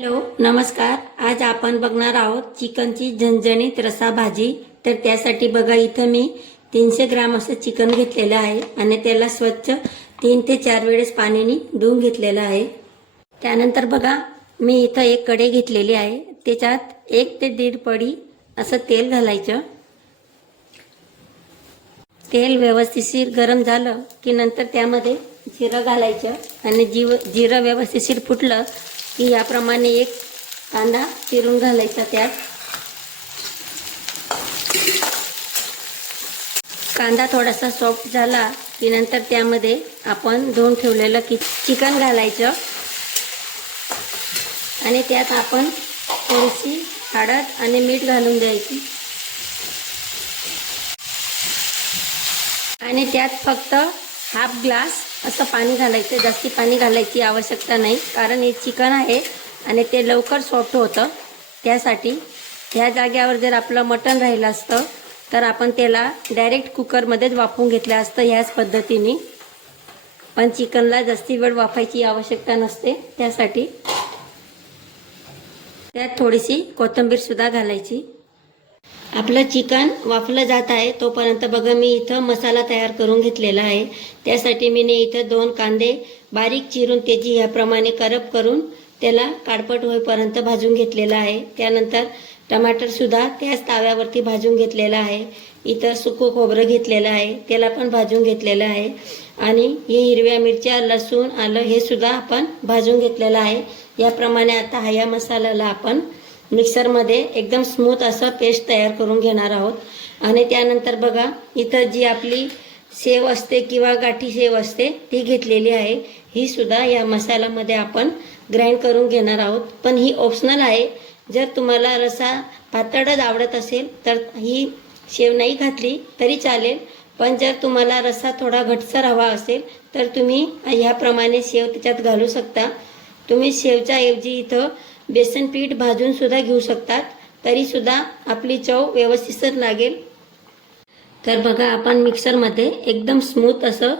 Hello नमस्कार. आज आपण बघणार आहोत चिकनची झणझणीत रसा भाजी तर त्यासाठी बघा इथं मी तीनशे ग्राम असं चिकन घेतलेलं आहे आणि त्याला स्वच्छ तीन ते चार वेळेस पाण्याने धुवून घेतलेलं आहे. त्यानंतर बघा मी इथं एक कढई घेतलेली आहे. त्याच्यात एक ते दीड पडी असं तेल घालायचं. तेल व्यवस्थिशीर गरम झालं की नंतर त्यामध्ये जिरं घालायचं आणि जीव जिरं व्यवस्थिशीर फुटलं की याप्रमाणे एक कांदा चिरून घालायचा त्यात. कांदा थोडासा सॉफ्ट झाला की नंतर त्यामध्ये आपण धुवून ठेवलेलं कि चिकन घालायचं. आणि त्यात आपण थोडीशी हळद आणि मीठ घालून द्यायची. आणि त्यात फक्त हाफ ग्लास असं पाणी घालायचं जास्ती पाणी घालायची आवश्यकता नाही. कारण हे चिकन आहे आणि ते लवकर सॉफ्ट होतं. त्यासाठी ह्या जाग्यावर जर आपलं मटण राहिलं असतं तर आपण त्याला डायरेक्ट कुकरमध्येच वाफवून घेतलं असतं ह्याच पद्धतीने. पण चिकनला जास्ती वेळ वाफायची आवश्यकता नसते. त्यासाठी त्यात थोडीशी कोथिंबीरसुद्धा घालायची. आपलं चिकन वाफलं जात आहे तोपर्यंत बघा मी इथं मसाला तयार करून घेतलेला आहे. त्यासाठी मी इथं दोन कांदे बारीक चिरून त्याची ह्याप्रमाणे करप करून त्याला काडपट होईपर्यंत भाजून घेतलेला आहे. त्यानंतर टमाटरसुद्धा त्याच ताव्यावरती भाजून घेतलेला आहे. इथं सुकं खोबरं घेतलेलं आहे त्याला पण भाजून घेतलेलं आहे. आणि हे हिरव्या मिरच्या लसूण आलं हे सुद्धा आपण भाजून घेतलेलं आहे. याप्रमाणे आता हा या मसाल्याला आपण मिक्सरमध्ये एकदम स्मूथ असं पेस्ट तयार करून घेणार आहोत. आणि त्यानंतर बघा इथं जी आपली सेव असते किंवा गाठी सेव असते ती घेतलेली आहे. ही सुद्धा या मसाल्यामध्ये आपण ग्राइंड करून घेणार आहोत. पण ही ऑप्शनल आहे. जर तुम्हाला रसा पातळच आवडत असेल तर ही शेव नाही घातली तरी चालेल. पण जर तुम्हाला रस्सा थोडा घटसर हवा असेल तर तुम्ही ह्याप्रमाणे शेव त्याच्यात घालू शकता. तुम्ही शेवच्या ऐवजी इथं बेसन पीठ भाजून सुद्धा घेऊ शकतात. तरी सुद्धा आपली चव व्यवस्थित लागेल. तर बघा आपण मिक्सरमध्ये एकदम स्मूथ असं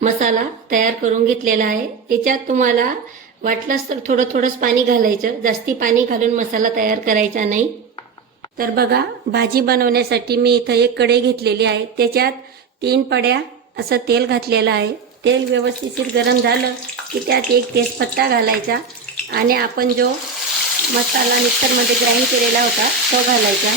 मसाला तयार करून घेतलेला आहे. त्याच्यात तुम्हाला वाटलंच तर थोडं थोडंच पाणी घालायचं. जास्ती पाणी घालून मसाला तयार करायचा नाही. तर बघा भाजी बनवण्यासाठी मी इथं एक कढई घेतलेली आहे. त्याच्यात तीन पड्या असं तेल घातलेलं आहे. तेल व्यवस्थित गरम झालं की त्यात एक तेजपत्ता घालायचा. आणि आपण जो मसाला मिक्सरमध्ये ग्राइंड केलेला होता तो घालायचा.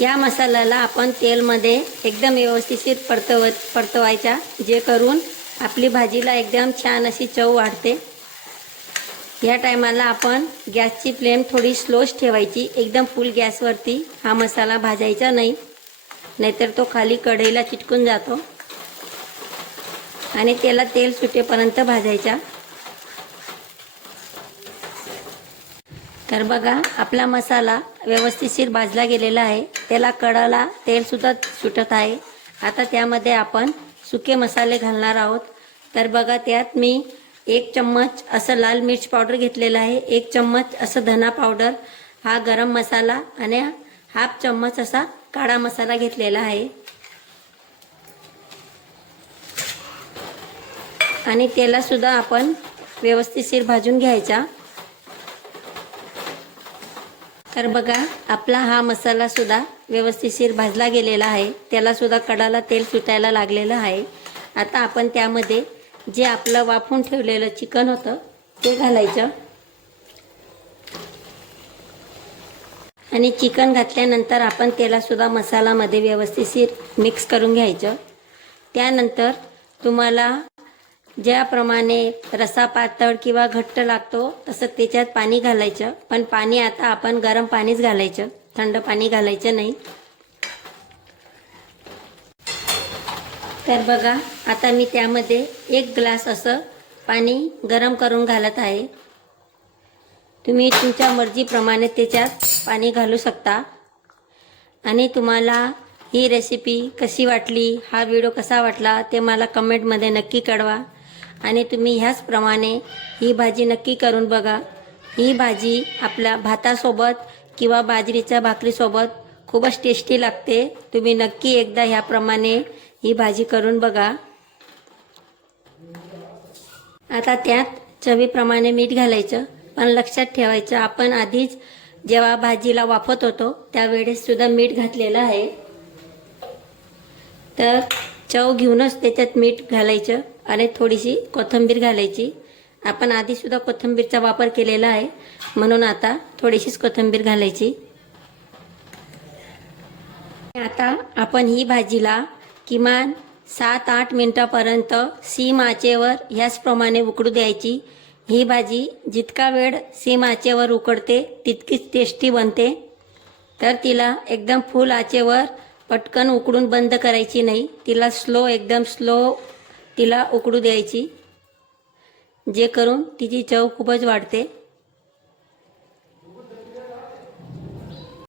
या मसाल्याला आपण तेलमध्ये एकदम व्यवस्थित परतव परतवायचा जे करून आपली भाजीला एकदम छान अशी चव वाढते. या टायमाला आपण गॅसची फ्लेम थोडी स्लोच ठेवायची एकदम फुल गॅसवरती हा मसाला भाजायचा नाही नाहीतर तो खाली कढईला चिटकून जातो. आणि त्याला तेल सुटेपर्यंत भाजायचा. तर बघा आपला मसाला व्यवस्थितशीर भाजला गेलेला आहे. त्याला कडाला तेलसुद्धा सुटत आहे. आता त्यामध्ये आपण सुके मसाले घालणार आहोत. तर बघा त्यात मी एक चम्मच असं लाल मिर्च पावडर घेतलेलं आहे. एक चम्मच असं धना पावडर हा गरम मसाला आणि हाफ चम्मच असा काळा मसाला घेतलेला आहे. आणि त्याला सुद्धा आपण व्यवस्थितशीर भाजून घ्यायचा. तर बघा आपला हा मसाला सुद्धा व्यवस्थितशीर भाजला गेलेला आहे. त्याला सुद्धा कडाला तेल सुटायला लागलेलं आहे. आता आपण त्यामध्ये जे आपलं वाफून ठेवलेलं चिकन होतं ते घालायचं. आणि चिकन घातल्यानंतर आपण त्यालासुद्धा मसालामध्ये व्यवस्थितशीर मिक्स करून घ्यायचं. त्यानंतर तुम्हाला ज्याप्रमाणे रसा पातळ किंवा घट्ट लागतो तसं त्याच्यात पाणी घालायचं. पण पाणी आता आपण गरम पाणीच घालायचं. थंड पाणी घालायचं नाही. तर बघा आता मी त्यामध्ये एक ग्लास असं पाणी गरम करून घालत आहे. तुम्ही तुमच्या मर्जीप्रमाणे त्याच्यात पाणी घालू शकता. आणि तुम्हाला ही रेसिपी कशी वाटली हा व्हिडिओ कसा वाटला ते मला कमेंटमध्ये नक्की कळवा. आणि तुम्ही ह्याचप्रमाणे ही भाजी नक्की करून बघा. ही भाजी आपल्या भातासोबत किंवा बाजरीच्या भाकरीसोबत खूपच टेस्टी लागते. तुम्ही नक्की एकदा ह्याप्रमाणे ही भाजी करून बघा. आता त्यात चवीप्रमाणे मीठ घालायचं. पण लक्षात ठेवायचं आपण आधीच जेव्हा भाजीला वाफत होतो त्यावेळेस सुद्धा मीठ घातलेलं आहे. तर चव घेऊनच त्याच्यात मीठ घालायचं. आणि थोडीशी कोथिंबीर घालायची. आपण आधीसुद्धा कोथिंबीरचा वापर केलेला आहे. म्हणून आता थोडीशीच कोथिंबीर घालायची. आता आपण ही भाजीला किमान सात आठ मिनटापर्यंत सीम आचेवर ह्याचप्रमाणे उकडू द्यायची. ही भाजी जितका वेळ सीम आचेवर उकडते तितकीच टेस्टी बनते. तर तिला एकदम फुल आचेवर पटकन उकडून बंद करायची नाही. तिला स्लो एकदम स्लो तिला उकडू द्यायची. जे करून तिची चव खूपच वाढते.